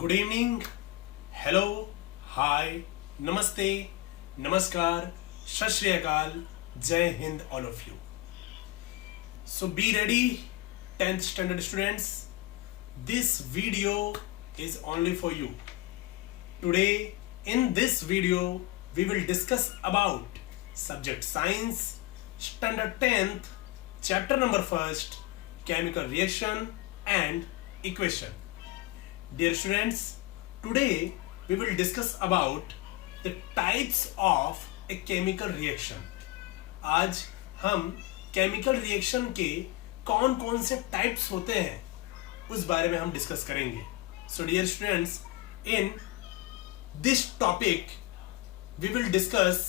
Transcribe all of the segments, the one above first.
Good evening, hello, हाय, नमस्ते, नमस्कार, सत श्री अकाल, जय Hind all of you. So be ready, 10th standard students. This video is only for you. Today in this video we will discuss about subject science, standard 10th, chapter number 1st, chemical reaction and equation. Dear students, today we will discuss about the types of a chemical reaction. आज हम chemical reaction के कौन कौन से types होते हैं उस बारे में हम डिस्कस करेंगे. So dear students, in this topic we will discuss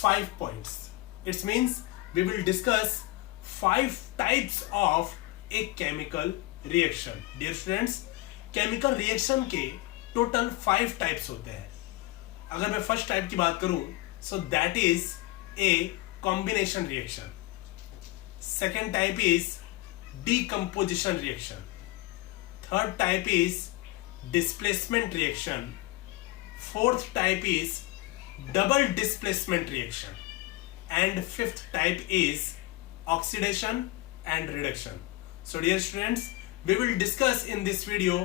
5 points. It means we will discuss 5 types of a chemical reaction. Dear students, chemical reaction के टोटल 5 टाइप्स होते हैं. अगर मैं फर्स्ट टाइप की बात करूं, so that is a combination reaction. Second type is decomposition reaction. Third type is displacement reaction. Fourth type is double displacement reaction. And fifth type is oxidation and reduction. So dear students, we will discuss in this video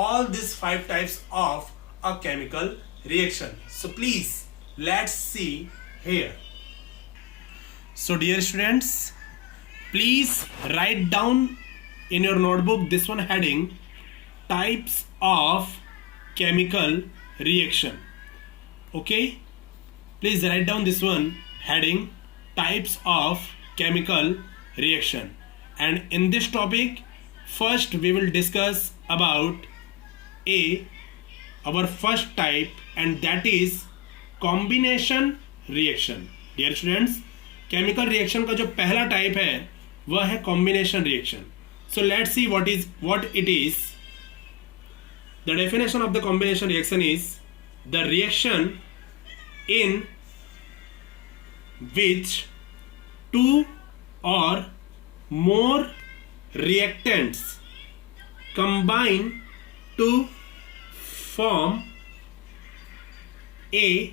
all these 5 types of a chemical reaction. So please let's see here. So dear students, please write down in your notebook this one heading, types of chemical reaction. Okay, please write down this one heading, types of chemical reaction. And in this topic, first we will discuss about our first type, and that is combination reaction. Dear students, chemical reaction का जो पहला type है वह है combination reaction. So let's see what it is. The definition of the combination reaction is the reaction in which two or more reactants combine to form a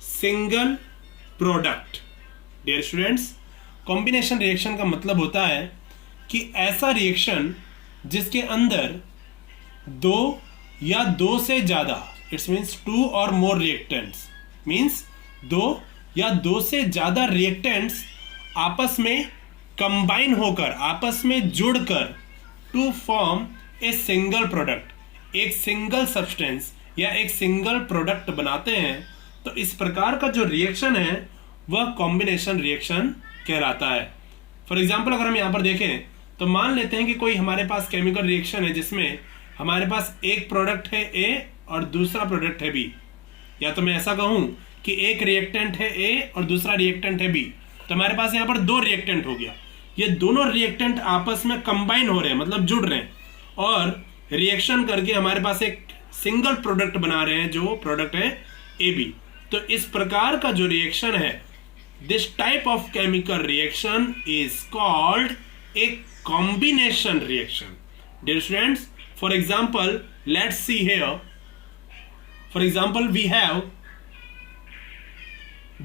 single product. Dear students, combination reaction का मतलब होता है कि ऐसा reaction जिसके अंदर दो या दो से ज्यादा, it's means 2 or more reactants, means दो या दो से ज्यादा रिएक्टेंट्स आपस में कंबाइन होकर, आपस में जुड़कर to form a single product, एक सिंगल सब्सटेंस या एक सिंगल प्रोडक्ट बनाते हैं. तो इस प्रकार का जो रिएक्शन है वह कॉम्बिनेशन रिएक्शन कहलाता है. फॉर एग्जांपल अगर हम यहाँ पर देखें तो मान लेते हैं कि कोई हमारे पास केमिकल रिएक्शन है जिसमें हमारे पास एक प्रोडक्ट है ए और दूसरा प्रोडक्ट है बी. या तो मैं ऐसा कहूं कि एक रिएक्टेंट है ए और दूसरा रिएक्टेंट है बी. तो हमारे पास यहाँ पर 2 रिएक्टेंट हो गया. ये दोनों रिएक्टेंट आपस में कंबाइन हो रहे हैं, मतलब जुड़ रहे हैं और रिएक्शन करके हमारे पास एक सिंगल प्रोडक्ट बना रहे हैं जो प्रोडक्ट है ए बी. तो इस प्रकार का जो रिएक्शन है, this type of chemical reaction is called a combination reaction. Dear students, for example let's see here. For example we have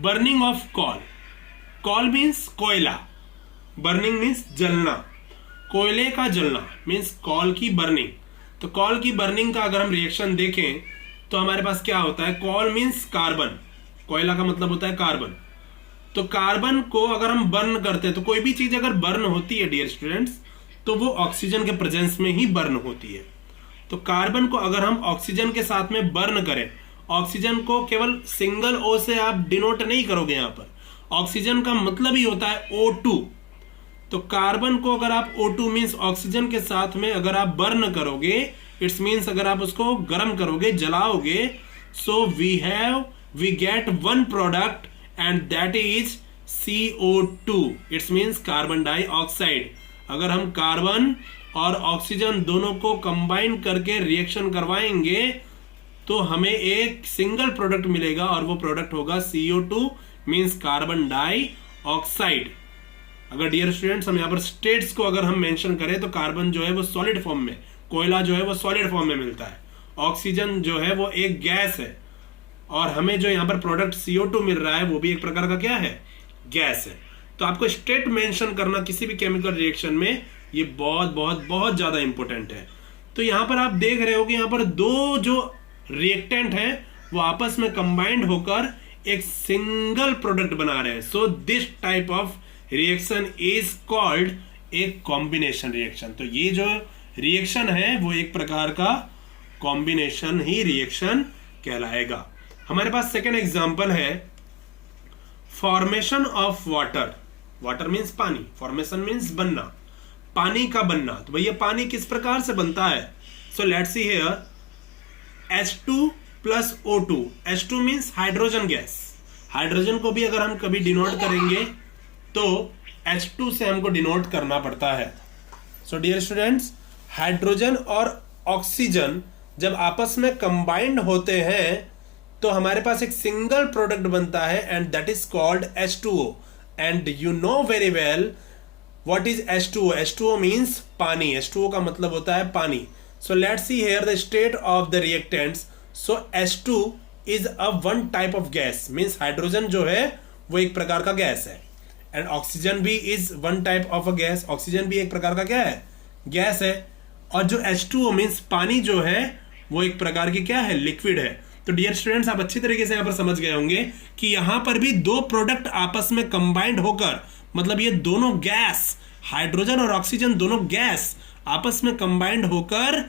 burning of coal. Coal means कोयला, बर्निंग मीन्स जलना, कोयले का जलना मीन्स कॉल की burning. तो coal की burning का अगर हम रिएक्शन देखें तो हमारे पास क्या होता है, कॉल मीन्स कार्बन, कोयला का मतलब होता है कार्बन. तो कार्बन को अगर हम बर्न करते हैं, तो कोई भी चीज अगर बर्न होती है डियर स्टूडेंट्स, तो वो ऑक्सीजन के प्रेजेंस में ही बर्न होती है. तो कार्बन को अगर हम ऑक्सीजन के साथ में बर्न करें, ऑक्सीजन को केवल सिंगल ओ से आप डिनोट नहीं करोगे. यहाँ पर ऑक्सीजन का मतलब ही होता है O2. तो कार्बन को अगर आप O2 मीन्स ऑक्सीजन के साथ में अगर आप बर्न करोगे, इट्स मीन्स अगर आप उसको गर्म करोगे, जलाओगे, so we get one product and that is CO2. It's means carbon dioxide. अगर हम कार्बन और ऑक्सीजन दोनों को कंबाइन करके रिएक्शन करवाएंगे तो हमें एक सिंगल प्रोडक्ट मिलेगा और वो प्रोडक्ट होगा CO2 मीन्स कार्बन डाइऑक्साइड. अगर डियर स्टूडेंट्स हम यहाँ पर स्टेट्स को अगर हम मेंशन करें तो कार्बन जो है वो सॉलिड फॉर्म में, कोयला जो है वो सॉलिड फॉर्म में मिलता है ऑक्सीजन जो है वो एक गैस है, और हमें जो यहाँ पर प्रोडक्ट CO2 मिल रहा है वो भी एक प्रकार का क्या है, गैस है। तो आपको स्टेट मेंशन करना किसी भी केमिकल रिएक्शन में ये बहुत बहुत बहुत ज्यादा इंपॉर्टेंट है। तो यहाँ पर आप देख रहे हो कि यहाँ पर दो जो रिएक्टेंट है वो आपस में कंबाइंड होकर एक सिंगल प्रोडक्ट बना रहे हैं। So this type of reaction is called a combination reaction. तो ये जो रिएक्शन है वो एक प्रकार का कॉम्बिनेशन ही रिएक्शन कहलाएगा। हमारे पास सेकेंड एग्जांपल है formation of water. Water means पानी, फॉर्मेशन मीन्स बनना, पानी का बनना। तो भैया पानी किस प्रकार से बनता है? So let's see here H2 plus O2। H2 means hydrogen gas. Hydrogen को भी अगर हम कभी डिनोट करेंगे तो H2 से हमको डिनोट करना पड़ता है। सो डियर स्टूडेंट्स, हाइड्रोजन और ऑक्सीजन जब आपस में कंबाइंड होते हैं तो हमारे पास एक सिंगल प्रोडक्ट बनता है and that is called H2O। And you know very well what is H2O। H2O means पानी। H2O का मतलब होता है पानी। So let's see here the state of the reactants. So H2 is a one type of gas, means hydrogen जो है वो एक प्रकार का गैस है, एंड ऑक्सीजन भी is one type of a gas. Oxygen भी एक प्रकार का क्या है, गैस है। और जो H2O मीन्स पानी जो है वो एक प्रकार की क्या है, लिक्विड है। तो डियर स्टूडेंट्स, आप अच्छी तरीके से यहां पर समझ गए होंगे कि यहां पर भी दो प्रोडक्ट आपस में कंबाइंड होकर, मतलब ये दोनों गैस, हाइड्रोजन और ऑक्सीजन दोनों गैस आपस में कंबाइंड होकर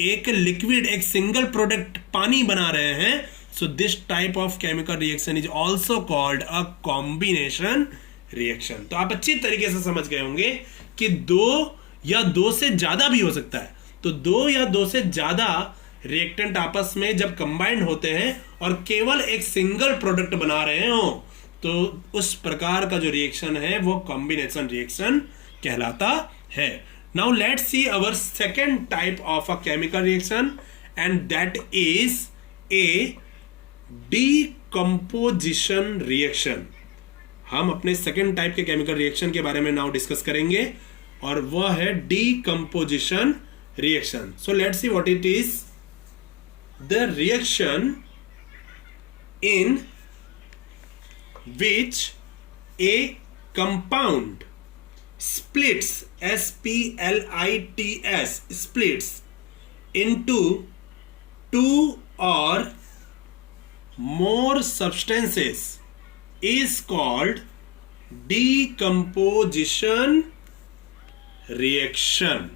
एक लिक्विड, एक सिंगल प्रोडक्ट पानी बना रहे हैं। So this type of chemical reaction is also called a combination reaction. तो आप अच्छी तरीके से समझ गए होंगे कि दो या दो से ज्यादा भी हो सकता है। तो दो या दो से ज्यादा रिएक्टेंट आपस में जब कंबाइंड होते हैं और केवल एक सिंगल प्रोडक्ट बना रहे हो तो उस प्रकार का जो रिएक्शन है वो कॉम्बिनेशन रिएक्शन कहलाता है। Now let's see our second type of a chemical reaction and that is a decomposition reaction. हम अपने सेकेंड टाइप के केमिकल रिएक्शन के बारे में नाउ डिस्कस करेंगे और वह है decomposition reaction. So let's see what it is. The reaction in which a compound splits, splits, splits into two or more substances is called decomposition reaction.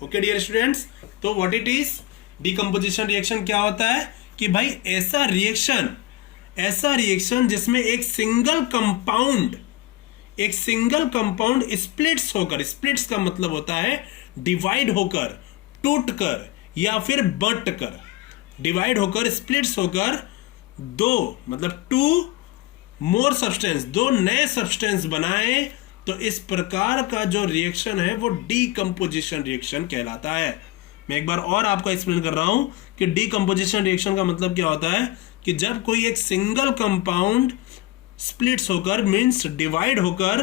Okay dear students, तो what it is? Decomposition reaction क्या होता है कि भाई ऐसा reaction जिसमें एक single compound splits होकर, स्प्लिट्स का मतलब होता है डिवाइड होकर, टूटकर या फिर बंट कर, डिवाइड होकर, स्प्लिट्स होकर दो, मतलब टू मोर सब्सटेंस, दो नए सब्सटेंस बनाए। तो इस प्रकार का जो रिएक्शन है वो डीकंपोजिशन रिएक्शन कहलाता है। मैं एक बार और आपको एक्सप्लेन कर रहा हूं कि डीकंपोजिशन रिएक्शन का मतलब क्या होता है कि जब कोई एक सिंगल कंपाउंड स्प्लिट्स होकर, मींस डिवाइड होकर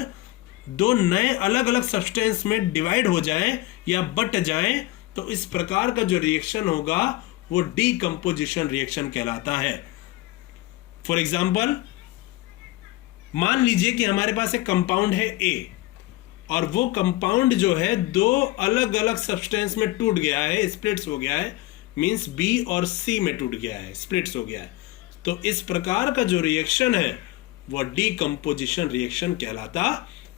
दो नए अलग अलग सब्सटेंस में डिवाइड हो जाए या बट जाए, तो इस प्रकार का जो रिएक्शन होगा वो डीकंपोजिशन रिएक्शन कहलाता है। फॉर एग्जाम्पल, मान लीजिए कि हमारे पास एक कंपाउंड है A और वो कंपाउंड जो है दो अलग अलग सब्सटेंस में टूट गया है, स्प्लिट्स हो गया है, मींस B और C में टूट गया है, स्प्लिट्स हो गया है। तो इस प्रकार का जो रिएक्शन है वो डीकंपोजिशन रिएक्शन कहलाता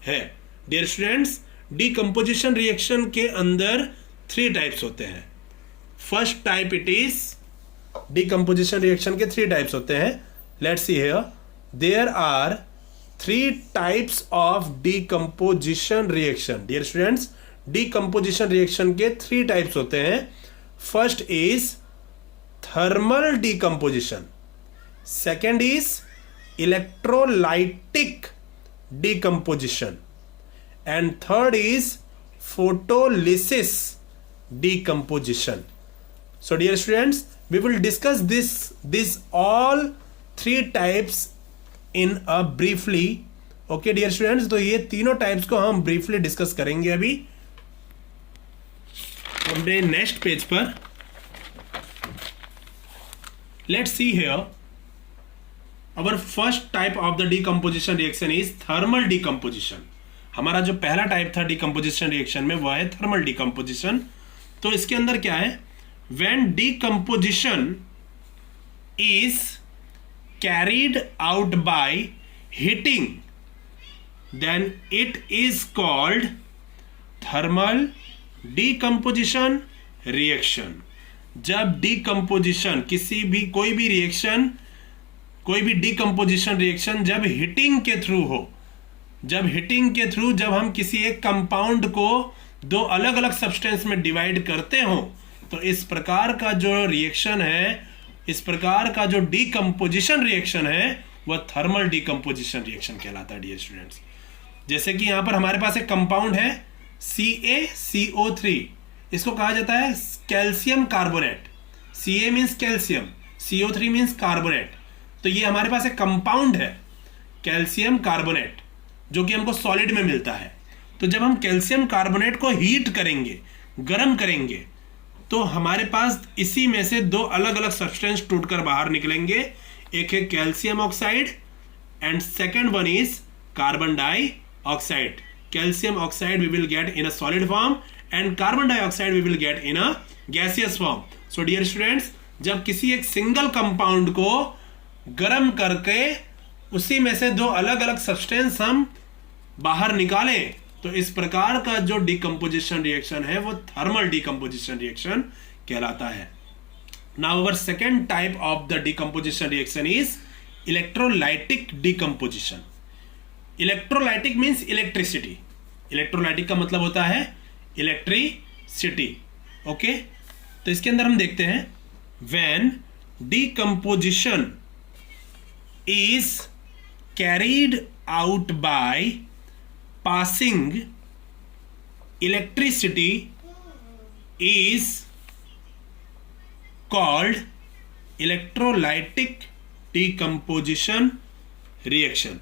है। डियर स्टूडेंट्स, डीकंपोजिशन रिएक्शन के अंदर 3 टाइप्स होते हैं। First type it is, decomposition reaction के 3 टाइप्स होते हैं। Let's see here, there are 3 types of decomposition reaction. Dear students, decomposition reaction के 3 types होते हैं। First is thermal decomposition, second is electrolytic decomposition, and third is photolysis decomposition. So dear students, we will discuss this all 3 types in a briefly. Okay dear students, तो ये तीनों types को हम briefly discuss करेंगे अभी अपने next page पर। Let's see here. Our first type of the decomposition reaction is thermal decomposition. हमारा जो पहला टाइप था decomposition reaction में वह है thermal decomposition. तो इसके अंदर क्या है? When decomposition is carried out by heating, then it is called thermal decomposition reaction. जब decomposition कोई भी रिएक्शन, कोई भी decomposition रिएक्शन जब हीटिंग के थ्रू हो, जब हम किसी एक कंपाउंड को दो अलग अलग सब्सटेंस में डिवाइड करते हो, तो इस प्रकार का जो रिएक्शन है, इस प्रकार का जो डीकम्पोजिशन रिएक्शन है वह थर्मल डीकम्पोजिशन रिएक्शन कहलाता है डियर स्टूडेंट्स। जैसे कि यहां पर हमारे पास एक कंपाउंड है CaCO3, इसको कहा जाता है calcium carbonate. Ca means calcium, CO3 means carbonate. तो ये हमारे पास एक कंपाउंड है कैल्शियम कार्बोनेट जो कि हमको सॉलिड में मिलता है। तो जब हम कैल्शियम कार्बोनेट को हीट करेंगे, गर्म करेंगे, तो हमारे पास इसी में से दो अलग अलग सब्सटेंस टूटकर बाहर निकलेंगे। एक है calcium oxide and second one is carbon dioxide. Calcium oxide we will get in a solid form and carbon dioxide we will get in a gaseous form. So dear students, जब किसी एक single compound को गर्म करके उसी में से दो अलग अलग सब्सटेंस हम बाहर निकालें, तो इस प्रकार का जो डिकम्पोजिशन रिएक्शन है वो थर्मल डिकम्पोजिशन रिएक्शन कहलाता है। Now our second type of the decomposition reaction is electrolytic decomposition. Electrolytic means electricity. Electrolytic का मतलब होता है इलेक्ट्रिसिटी। ओके, तो इसके अंदर हम देखते हैं when decomposition is carried out by passing electricity is called electrolytic decomposition reaction.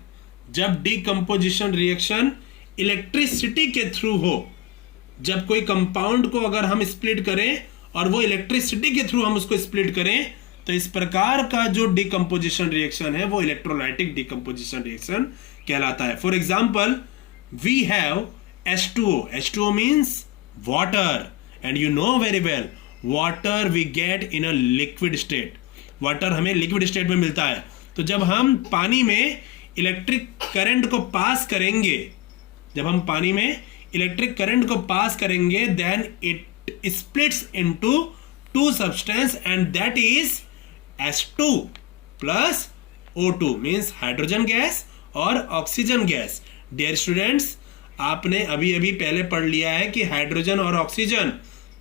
जब decomposition reaction इलेक्ट्रिसिटी के थ्रू हो, जब कोई कंपाउंड को अगर हम स्प्लिट करें और वो इलेक्ट्रिसिटी के थ्रू हम उसको स्प्लिट करें, तो इस प्रकार का जो डिकम्पोजिशन रिएक्शन है वो इलेक्ट्रोलाइटिक डिकम्पोजिशन रिएक्शन कहलाता है। For example, we have H2O. H2O means water, and you know very well water we get in a liquid state. Water हमें लिक्विड स्टेट में मिलता है। तो जब हम पानी में इलेक्ट्रिक करंट को पास करेंगे, then it splits into two substance and that is H2 plus O2 means hydrogen gas और ऑक्सीजन गैस। डियर स्टूडेंट्स, आपने अभी अभी पहले पढ़ लिया है कि हाइड्रोजन और ऑक्सीजन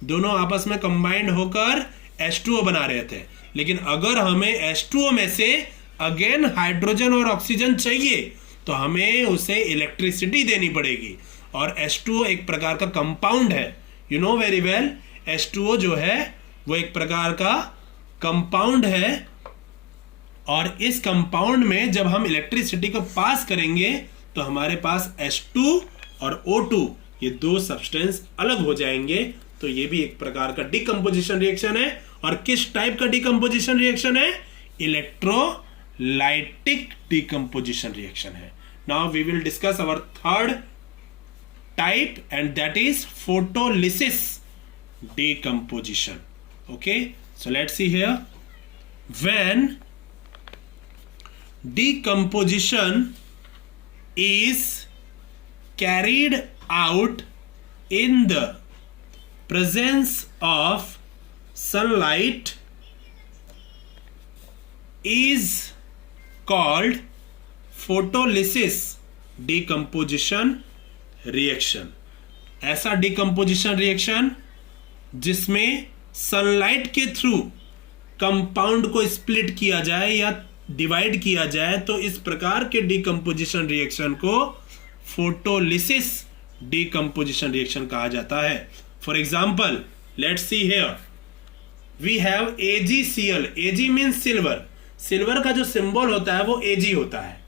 दोनों आपस में कंबाइंड होकर H2O बना रहे थे, लेकिन अगर हमें H2O में से अगेन हाइड्रोजन और ऑक्सीजन चाहिए तो हमें उसे इलेक्ट्रिसिटी देनी पड़ेगी। और H2O एक प्रकार का कंपाउंड है। You know very well, H2O जो है वो एक प्रकार का कंपाउंड है, और इस कंपाउंड में जब हम इलेक्ट्रिसिटी को पास करेंगे तो हमारे पास H2 और O2 ये दो सब्सटेंस अलग हो जाएंगे। तो ये भी एक प्रकार का डिकम्पोजिशन रिएक्शन है। और किस टाइप का डिकम्पोजिशन रिएक्शन है? इलेक्ट्रोलाइटिक डिकम्पोजिशन रिएक्शन है। Now we will discuss our third type and that is photolysis decomposition. Okay, so let's see here. When decomposition is carried out in the presence of sunlight is called photolysis decomposition reaction. ऐसा decomposition reaction जिसमें sunlight के through compound को split किया जाए या divide किया जाए, तो इस प्रकार के डिकम्पोजिशन रिएक्शन को फोटोलिसिस डिकम्पोजिशन रिएक्शन कहा जाता है। For example, let's see here, we have AgCl। Ag means silver. Silver का जो सिंबल होता है वो Ag होता है,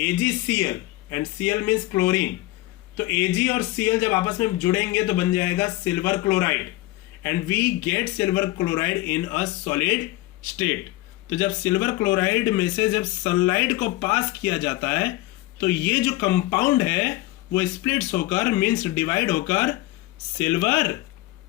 AgCl, and Cl means chlorine. तो Ag और Cl जब आपस में जुड़ेंगे तो बन जाएगा silver chloride, and we get silver chloride in a solid state. तो जब सिल्वर क्लोराइड में से जब सनलाइट को पास किया जाता है तो ये जो कंपाउंड है वो स्प्लिट्स होकर मींस डिवाइड होकर सिल्वर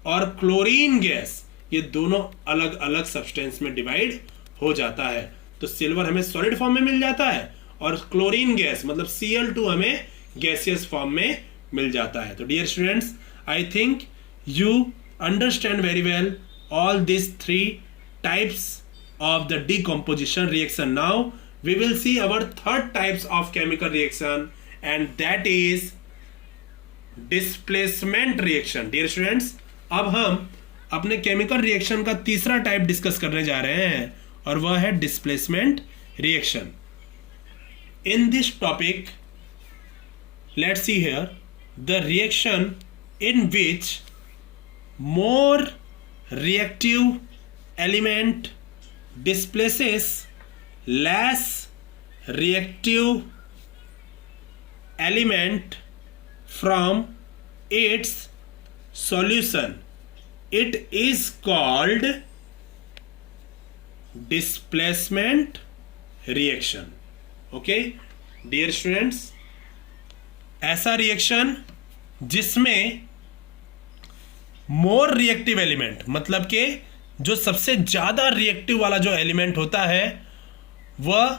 और क्लोरीन गैस ये दोनों अलग अलग सब्सटेंस में डिवाइड हो जाता है। तो सिल्वर हमें सॉलिड फॉर्म में मिल जाता है और क्लोरीन गैस मतलब Cl2 हमें गैसियस फॉर्म में मिल जाता है। तो dear students, I think you understand very well all these three types of the decomposition reaction. Now we will see our third types of chemical reaction and that is displacement reaction. Dear students, अब हम अपने chemical reaction का तीसरा type discuss करने जा रहे हैं और वह है displacement reaction. In this topic let's see here the reaction in which more reactive element displaces less reactive element from its solution. It is called displacement reaction. Okay, dear students, ऐसा reaction जिसमें more reactive element मतलब कि जो सबसे ज़्यादा reactive वाला जो element होता है वह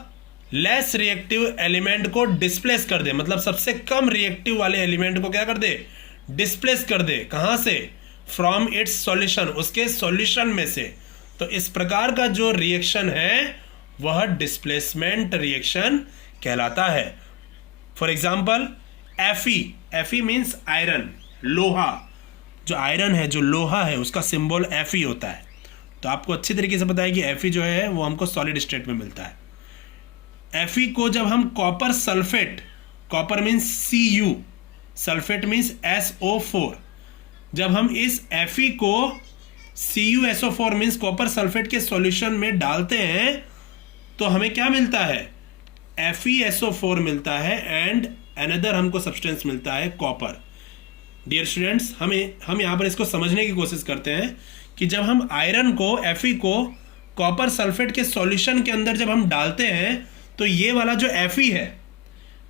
लेस रिएक्टिव एलिमेंट को डिस्प्लेस कर दे, मतलब सबसे कम रिएक्टिव वाले एलिमेंट को क्या कर दे, डिस्प्लेस कर दे। कहाँ से? फ्रॉम इट्स सॉल्यूशन, उसके सॉल्यूशन में से। तो इस प्रकार का जो रिएक्शन है वह डिस्प्लेसमेंट रिएक्शन कहलाता है। For example Fe means iron, लोहा। जो आयरन है, जो लोहा है, उसका सिंबल Fe होता है। तो आपको अच्छी तरीके से पता है कि Fe जो है वो हमको सॉलिड स्टेट में मिलता है। Fe को जब हम copper sulphate, copper means Cu, sulphate means SO4, जब हम इस Fe को CuSO4 मीन्स कॉपर सल्फेट के सॉल्यूशन में डालते हैं तो हमें क्या मिलता है? FeSO4 मिलता है एंड अनदर हमको सब्सटेंस मिलता है कॉपर। डियर स्टूडेंट्स, हम यहाँ पर इसको समझने की कोशिश करते हैं कि जब हम आयरन को, Fe को कॉपर सल्फेट के सॉल्यूशन के अंदर जब हम डालते हैं तो ये वाला जो Fe है,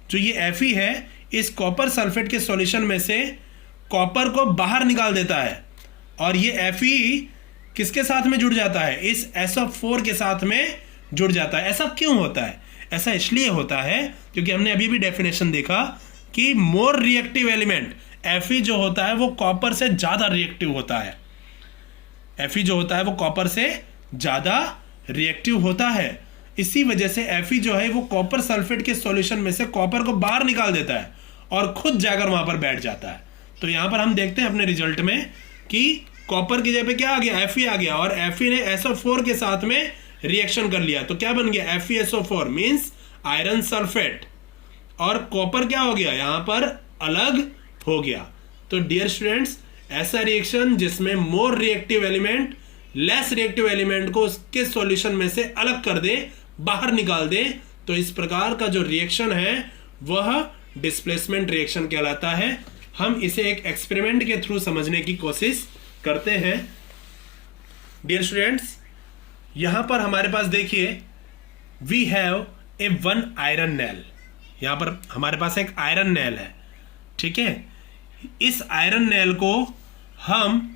जो ये Fe है, इस कॉपर सल्फेट के सॉल्यूशन में से कॉपर को बाहर निकाल देता है और ये Fe किसके साथ में जुड़ जाता है? इस SO4 के साथ में जुड़ जाता है। ऐसा क्यों होता है? ऐसा इसलिए होता है क्योंकि हमने अभी भी डेफिनेशन देखा कि मोर रिएक्टिव एलिमेंट Fe जो होता है वो कॉपर से ज़्यादा रिएक्टिव होता है। Fe जो होता है वो कॉपर से ज़्यादा रिएक्टिव होता है। इसी वजह से Fe जो है वो कॉपर सल्फेट के सॉल्यूशन में से कॉपर को बाहर निकाल देता है और खुद जाकर वहाँ पर बैठ जाता है। तो यहाँ पर हम देखते हैं अपने रिजल्ट में कि कॉपर की जगह पे क्या आ गया? Fe आ गया और Fe ने SO4 के साथ में रिएक्शन कर लिया तो क्या बन गया? FeSO4 मीन्स आयरन सल्फेट, और कॉपर क्या हो गया? यहाँ पर अलग हो गया। तो डियर स्टूडेंट्स, ऐसा रिएक्शन जिसमें more reactive element less reactive element को उसके सॉल्यूशन में से अलग कर दे, बाहर निकाल दे, तो इस प्रकार का जो रिएक्शन है वह डिस्प्लेसमेंट रिएक्शन कहलाता है। हम इसे एक एक्सपेरिमेंट के थ्रू समझने की कोशिश करते हैं। डियर स्टूडेंट्स, यहाँ पर हमारे पास देखिए, we have a one iron nail. यहाँ पर हमारे पास एक आयरन नेल है, ठीक है। इस आयरन नेल को हम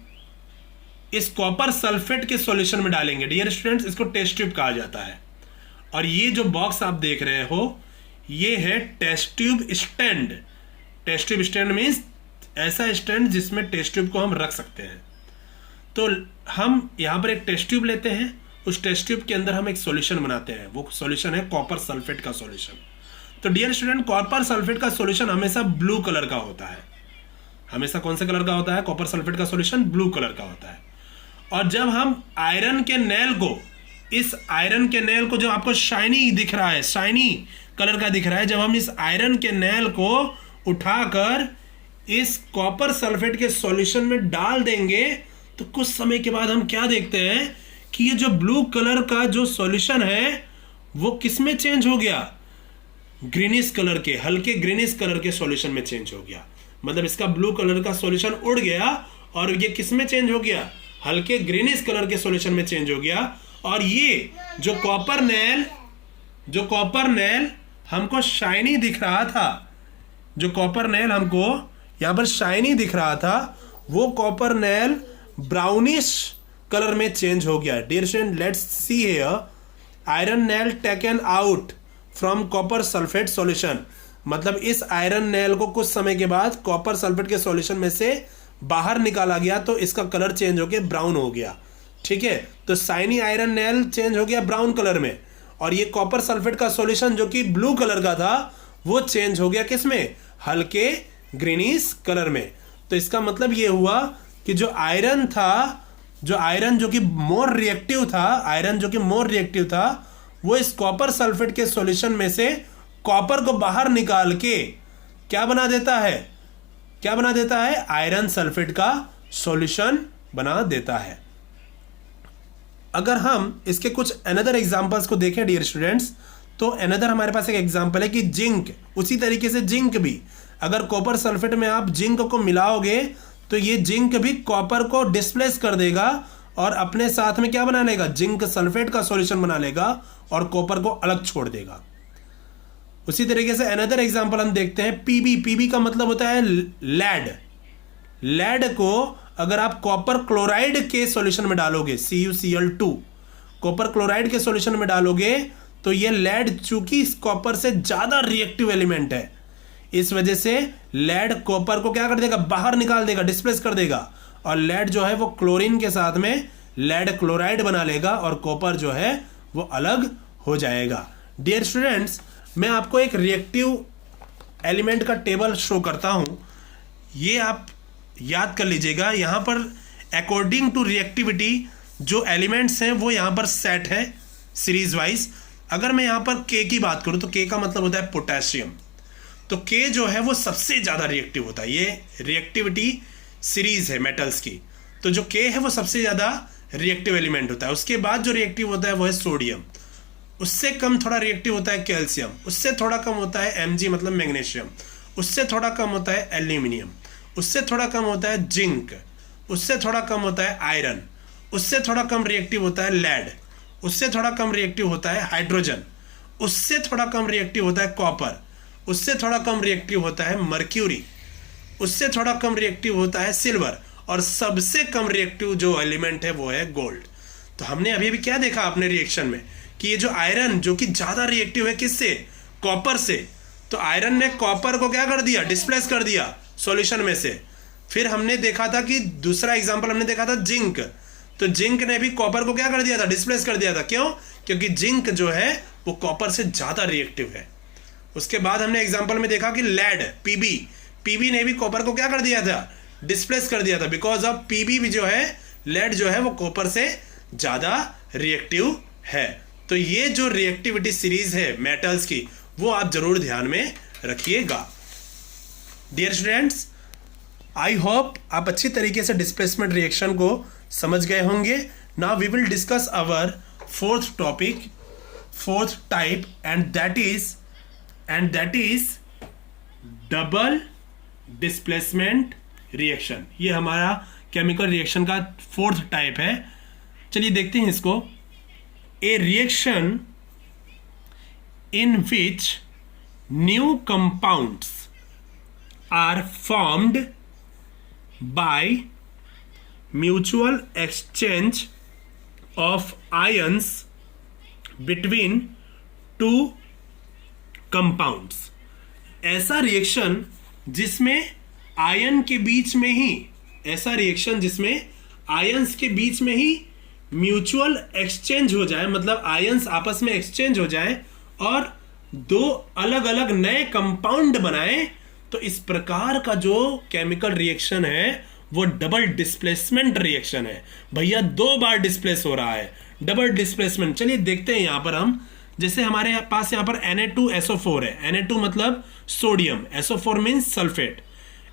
इस कॉपर सल्फेट के सॉल्यूशन में डालेंगे। डियर स्टूडेंट्स, इसको टेस्ट ट्यूब कहा जाता है। और ये जो बॉक्स आप देख रहे हो ये है test tube stand. Test tube stand means ऐसा स्टैंड जिसमें टेस्ट ट्यूब को हम रख सकते हैं। तो हम यहाँ पर एक टेस्ट ट्यूब लेते हैं, उस टेस्ट ट्यूब के अंदर हम एक सॉल्यूशन बनाते हैं। वो सॉल्यूशन है कॉपर सल्फेट का सॉल्यूशन। तो डियर स्टूडेंट, कॉपर सल्फेट का सॉल्यूशन हमेशा ब्लू कलर का होता है। हमेशा कौन से कलर का होता है? कॉपर सल्फेट का सॉल्यूशन ब्लू कलर का होता है। और जब हम आयरन के नेल को, इस आयरन के नेल को जो आपको शाइनी दिख रहा है, शाइनी कलर का दिख रहा है, जब हम इस आयरन के नेल को उठाकर इस कॉपर सल्फेट के सॉल्यूशन में डाल देंगे तो कुछ समय के बाद हम क्या देखते हैं कि ये जो ब्लू कलर का जो सॉल्यूशन है वो किस में चेंज हो गया? ग्रीनिश कलर के, हल्के ग्रीनिश कलर के सॉल्यूशन में चेंज हो गया। मतलब इसका ब्लू कलर का सॉल्यूशन उड़ गया और ये किस में चेंज हो गया? हल्के ग्रीनिश कलर के सॉल्यूशन में चेंज हो गया। और ये जो कॉपर नेल हमको शाइनी दिख रहा था, जो कॉपर नेल हमको यहां पर शाइनी दिख रहा था, वो कॉपर नेल ब्राउनिश कलर में चेंज हो गया। Dear student, let's see here iron nail taken out from copper sulphate solution. मतलब इस आयरन नेल को कुछ समय के बाद कॉपर सल्फेट के सॉल्यूशन में से बाहर निकाला गया, तो इसका कलर चेंज होकर ब्राउन हो गया। ठीक है, तो शाइनी आयरन नेल चेंज हो गया ब्राउन कलर में, और ये कॉपर सल्फेट का सॉल्यूशन जो कि ब्लू कलर का था वो चेंज हो गया किसमें, हल्के ग्रीनिश कलर में। तो इसका मतलब ये हुआ कि जो आयरन जो कि मोर रिएक्टिव था, वो इस कॉपर सल्फेट के सॉल्यूशन में से कॉपर को बाहर निकाल के क्या बना देता है, आयरन सल्फेट का सॉल्यूशन बना देता है। अगर हम इसके कुछ अनदर एग्जांपल्स को देखें डियर स्टूडेंट्स, तो अनदर हमारे पास एक एग्जांपल है कि जिंक, उसी तरीके से जिंक भी, अगर कॉपर सल्फेट में आप जिंक को मिलाओगे तो ये जिंक भी कॉपर को डिस्प्लेस कर देगा और अपने साथ में क्या बना लेगा, जिंक सल्फेट का सॉल्यूशन बना लेगा और कॉपर को अलग छोड़ देगा। उसी तरीके से अनदर एग्जांपल हम देखते हैं पीबी का मतलब होता है लेड को अगर आप कॉपर क्लोराइड के सॉल्यूशन में डालोगे, CuCl2 कॉपर क्लोराइड के सॉल्यूशन में डालोगे, तो ये लेड चूंकि कॉपर से ज्यादा रिएक्टिव एलिमेंट है, इस वजह से लेड कॉपर को क्या कर देगा, बाहर निकाल देगा, डिस्प्लेस कर देगा, और लेड जो है वो क्लोरीन के साथ में लेड क्लोराइड बना लेगा और कॉपर जो है वो अलग हो जाएगा। डियर स्टूडेंट्स, मैं आपको एक रिएक्टिव एलिमेंट का टेबल शो करता हूं, ये आप याद कर लीजिएगा। यहां पर अकॉर्डिंग टू रिएक्टिविटी जो एलिमेंट्स हैं वो यहां पर सेट है सीरीज वाइज। अगर मैं यहां पर के की बात करूं तो के का मतलब होता है पोटेशियम, तो के जो है वो सबसे ज्यादा रिएक्टिव होता है। ये रिएक्टिविटी सीरीज है मेटल्स की, तो जो के है वो सबसे ज्यादा रिएक्टिव एलिमेंट होता है। उसके बाद जो रिएक्टिव होता है वो है सोडियम, उससे कम थोड़ा रिएक्टिव होता है कैल्शियम, उससे थोड़ा कम होता है Mg मतलब मैग्नीशियम, उससे थोड़ा कम होता है एल्यूमिनियम, उससे थोड़ा कम होता है जिंक, उससे थोड़ा कम होता है आयरन, उससे थोड़ा कम रिएक्टिव होता है लेड, उससे थोड़ा कम रिएक्टिव होता है हाइड्रोजन, उससे थोड़ा कम रिएक्टिव होता है कॉपर, उससे थोड़ा कम रिएक्टिव होता है मर्क्यूरी, उससे थोड़ा कम रिएक्टिव होता है सिल्वर, और सबसे कम रिएक्टिव जो एलिमेंट है वो है गोल्ड। तो हमने अभी भी क्या देखा अपने रिएक्शन में कि ये जो आयरन जो कि ज्यादा रिएक्टिव है किससे, कॉपर से, तो आयरन ने कॉपर को क्या कर दिया, डिस्प्लेस कर दिया सॉल्यूशन में से। फिर हमने देखा था कि दूसरा एग्जांपल हमने देखा था जिंक, तो जिंक ने भी कॉपर को क्या कर दिया था, डिस्प्लेस कर दिया था। क्यों? क्योंकि जिंक जो है वो कॉपर से ज्यादा रिएक्टिव है। उसके बाद हमने एग्जांपल में देखा कि लेड पीबी ने भी कॉपर को क्या कर दिया था, डिस्प्लेस कर दिया था, बिकॉज ऑफ पीबी भी जो है, लेड जो है वो कॉपर से ज्यादा रिएक्टिव है। तो ये जो रिएक्टिविटी सीरीज है मेटल्स की वो आप जरूर ध्यान में रखिएगा। डियर स्टूडेंट्स, आई होप आप अच्छी तरीके से डिस्प्लेसमेंट रिएक्शन को समझ गए होंगे। Now we will discuss our fourth topic, fourth type, and that is double displacement reaction. ये हमारा केमिकल रिएक्शन का फोर्थ टाइप है। चलिए देखते हैं इसको। A reaction in which new compounds are formed by mutual exchange of ions between two compounds. ऐसा reaction जिसमें आयन के बीच में ही, ऐसा रिएक्शन जिसमें आयंस के बीच में ही म्यूचुअल एक्सचेंज हो जाए, मतलब आयंस आपस में एक्सचेंज हो जाए और दो अलग अलग नए कंपाउंड बनाए, तो इस प्रकार का जो केमिकल रिएक्शन है वो डबल डिस्प्लेसमेंट रिएक्शन है। भैया दो बार डिस्प्लेस हो रहा है, डबल डिस्प्लेसमेंट। चलिए देखते हैं यहां पर हम, जैसे हमारे पास यहां पर Na2SO4 है, Na2 मतलब sodium, SO4 means sulphate,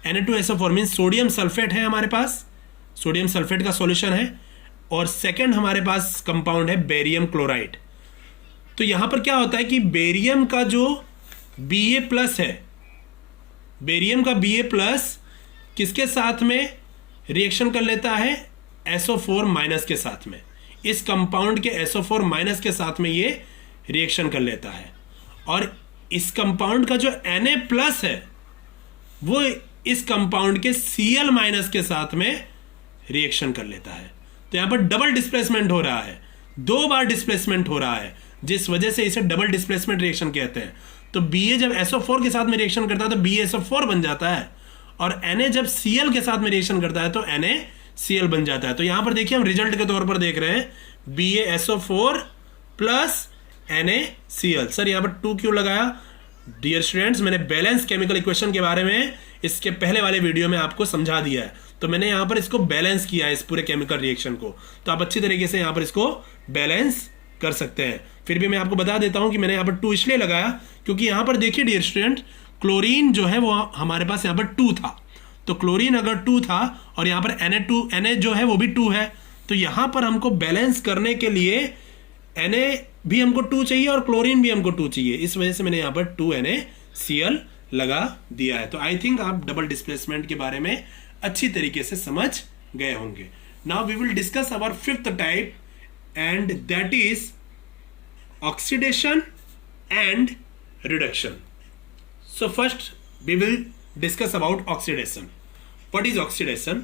Na2SO4 means sodium sulphate है हमारे पास, सोडियम सल्फेट का सॉल्यूशन है। और सेकंड हमारे पास कंपाउंड है बेरियम क्लोराइड। तो यहां पर क्या होता है कि बेरियम का जो Ba+ है, बेरियम का Ba+ किसके साथ में रिएक्शन कर लेता है, SO4- के साथ में। इस कंपाउंड के SO4 माइनस के साथ में ये रिएक्शन कर लेता है, और इस कंपाउंड का जो Na प्लस है वो इस कंपाउंड के Cl माइनस के साथ में रिएक्शन कर लेता है। तो यहां पर डबल डिस्प्लेसमेंट हो रहा है, 2 बार डिस्प्लेसमेंट हो रहा है, जिस वजह से इसे डबल डिस्प्लेसमेंट रिएक्शन कहते हैं। तो Ba जब SO4 के साथ में रिएक्शन करता है तो BaSO4 बन जाता है, और Na जब Cl के साथ में रिएक्शन करता है तो NaCl बन जाता है। तो यहां पर देखिए हम रिजल्ट के तौर पर देख रहे हैं BaSO4 प्लस NaCl। सर यहां पर 2 क्यों लगाया? डियर स्टूडेंट्स, मैंने बैलेंस केमिकल इक्वेशन के बारे में इसके पहले वाले वीडियो में आपको समझा दिया है, तो मैंने यहां पर इसको बैलेंस किया है, इस पूरे केमिकल रिएक्शन को। तो आप अच्छी तरीके से यहां पर इसको बैलेंस कर सकते हैं। फिर भी मैं आपको बता देता हूं कि मैंने यहां पर 2 इसलिए लगाया क्योंकि यहां पर देखिए डियर स्टूडेंट, क्लोरीन जो है वो हमारे पास यहां पर 2 था। तो क्लोरीन अगर 2 था और यहां पर Na जो है वो भी 2 है, तो यहां पर हमको बैलेंस करने के लिए Na भी हमको 2 चाहिए और क्लोरीन भी हमको 2 चाहिए। इस वजह से मैंने यहां पर 2NaCl लगा दिया है। तो आई थिंक आप डबल डिस्प्लेसमेंट के बारे में अच्छी तरीके से समझ गए होंगे। Now we will discuss our 5th type, and that is oxidation and reduction. So first we will discuss about oxidation. What is oxidation?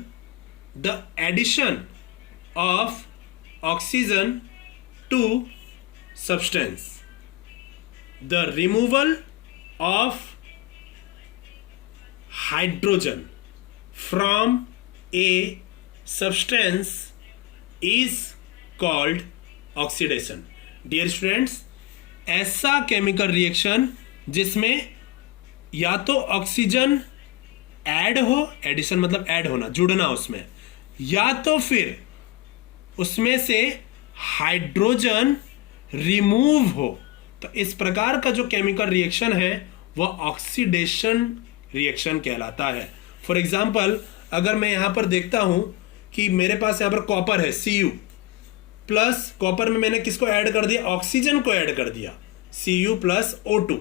The addition of oxygen to substance. The removal of hydrogen from a substance is called oxidation. Dear students, ऐसा chemical reaction जिसमें या तो oxygen add हो, addition मतलब add होना, जुड़ना उसमें, या तो फिर उसमें से हाइड्रोजन रिमूव हो, तो इस प्रकार का जो केमिकल रिएक्शन है वह ऑक्सीडेशन रिएक्शन कहलाता है। फॉर एग्जांपल, अगर मैं यहां पर देखता हूं कि मेरे पास यहां पर कॉपर है Cu प्लस, कॉपर में मैंने किसको ऐड कर दिया? ऑक्सीजन को ऐड कर दिया, Cu प्लस O2।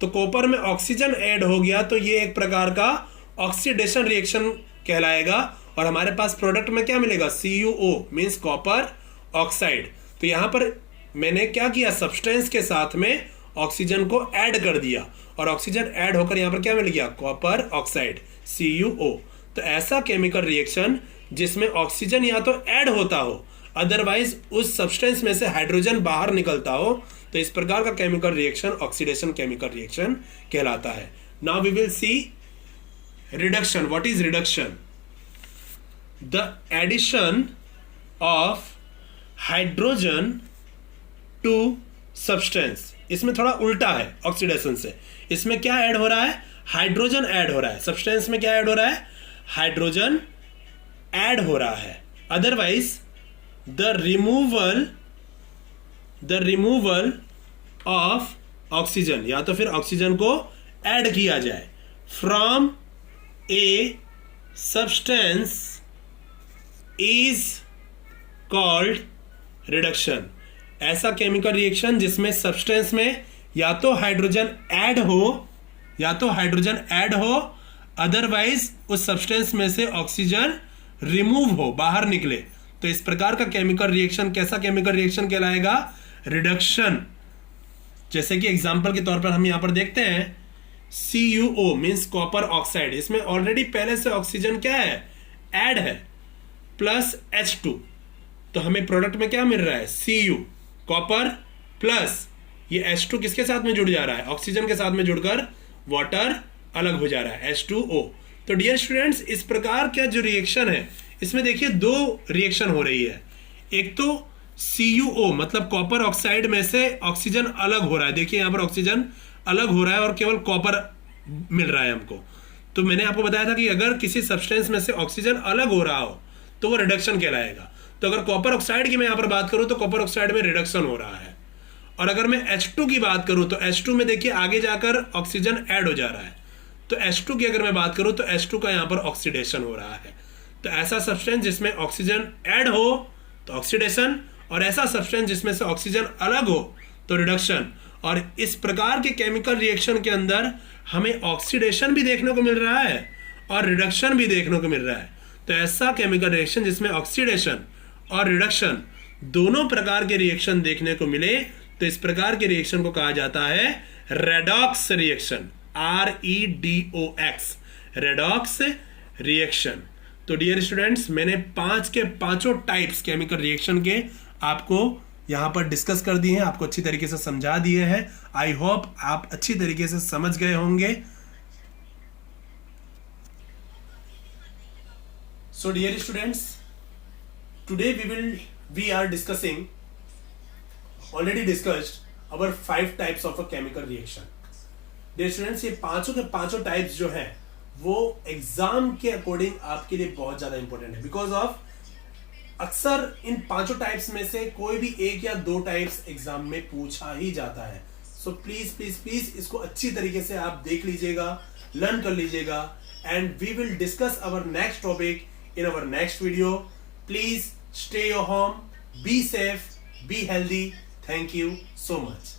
तो कॉपर में ऑक्सीजन ऐड हो गया, तो ये एक प्रकार का ऑक्सीडेशन रिएक्शन कहलाएगा, और हमारे पास प्रोडक्ट में क्या मिलेगा? CuO means copper oxide. तो यहां पर मैंने क्या किया? सब्सटेंस के साथ में ऑक्सीजन को ऐड कर दिया, और ऑक्सीजन ऐड होकर यहां पर क्या मिल गया? Copper oxide CuO। तो ऐसा केमिकल रिएक्शन जिसमें ऑक्सीजन या तो ऐड होता हो, अदरवाइज उस सब्सटेंस में से हाइड्रोजन बाहर निकलता हो, तो इस प्रकार का chemical reaction oxidation chemical reaction कहलाता है। Now we will see reduction. What is reduction? The addition of hydrogen to substance. इसमें थोड़ा उल्टा है ऑक्सीडेशन से। इसमें क्या ऐड हो रहा है? हाइड्रोजन ऐड हो रहा है। सब्सटेंस में क्या ऐड हो रहा है? हाइड्रोजन ऐड हो रहा है। Otherwise the removal of oxygen, या तो फिर ऑक्सीजन को ऐड किया जाए from a substance is called reduction. ऐसा केमिकल रिएक्शन जिसमें सब्सटेंस में या तो हाइड्रोजन ऐड हो, अदरवाइज उस सब्सटेंस में से ऑक्सीजन रिमूव हो, बाहर निकले, तो इस प्रकार का केमिकल रिएक्शन कैसा केमिकल रिएक्शन कहलाएगा? रिडक्शन। जैसे कि एग्जांपल के तौर पर हम यहां पर देखते हैं CuO मींस कॉपर ऑक्साइड। इसमें ऑलरेडी पहले से ऑक्सीजन क्या है? ऐड है, प्लस H2। तो हमें प्रोडक्ट में क्या मिल रहा है? Cu कॉपर प्लस ये H2 किसके साथ में जुड़ जा रहा है? ऑक्सीजन के साथ में जुड़कर वाटर अलग हो जा रहा है, H2O। तो डियर स्टूडेंट्स, इस प्रकार का जो रिएक्शन है इसमें देखिए 2 रिएक्शन हो रही है। एक तो CuO मतलब कॉपर ऑक्साइड में से ऑक्सीजन अलग हो रहा है। देखिए यहां पर ऑक्सीजन अलग हो रहा है और केवल कॉपर मिल रहा है हमको। तो मैंने आपको बताया था कि अगर किसी सब्सटेंस में से ऑक्सीजन अलग हो रहा हो तो वो रिडक्शन कहलाएगा। तो अगर कॉपर ऑक्साइड की मैं यहां पर बात करूं तो कॉपर ऑक्साइड में रिडक्शन हो रहा है, और अगर मैं H2 की बात करूं तो H2 में देखिए आगे जाकर ऑक्सीजन ऐड हो जा रहा है। तो H2 की अगर मैं बात करूं तो H2 का यहां पर ऑक्सीडेशन हो रहा है। तो ऐसा सब्सटेंस जिसमें ऑक्सीजन ऐड हो तो ऑक्सीडेशन, और ऐसा सब्सटेंस जिसमें से ऑक्सीजन अलग हो तो रिडक्शन। और इस प्रकार के केमिकल रिएक्शन के अंदर हमें ऑक्सीडेशन भी देखने को मिल रहा है और रिडक्शन भी देखने को मिल रहा है। तो ऐसा केमिकल रिएक्शन जिसमें ऑक्सीडेशन और रिडक्शन दोनों प्रकार के रिएक्शन देखने को मिले तो इस प्रकार के रिएक्शन को कहा जाता है redox reaction, REDOX, redox reaction. तो डियर स्टूडेंट्स, मैंने 5 के 5 टाइप्स केमिकल रिएक्शन के आपको यहां पर डिस्कस कर दिए हैं, आपको अच्छी तरीके से समझा दिए हैं। आई होप आप अच्छी तरीके से समझ गए होंगे। So dear students, today we are discussing, already discussed our 5 types of a chemical reaction. Dear students, ये पांचों के पांचों टाइप्स जो हैं वो एग्जाम के अकॉर्डिंग आपके लिए बहुत ज्यादा इंपॉर्टेंट है, बिकॉज ऑफ अक्सर इन पांचों टाइप्स में से कोई भी एक या दो टाइप्स एग्जाम में पूछा ही जाता है। सो प्लीज प्लीज प्लीज इसको अच्छी तरीके से आप देख लीजिएगा, लर्न कर लीजिएगा, and we will discuss our next topic in our next video. Please stay your home, be safe, be healthy. Thank you so much.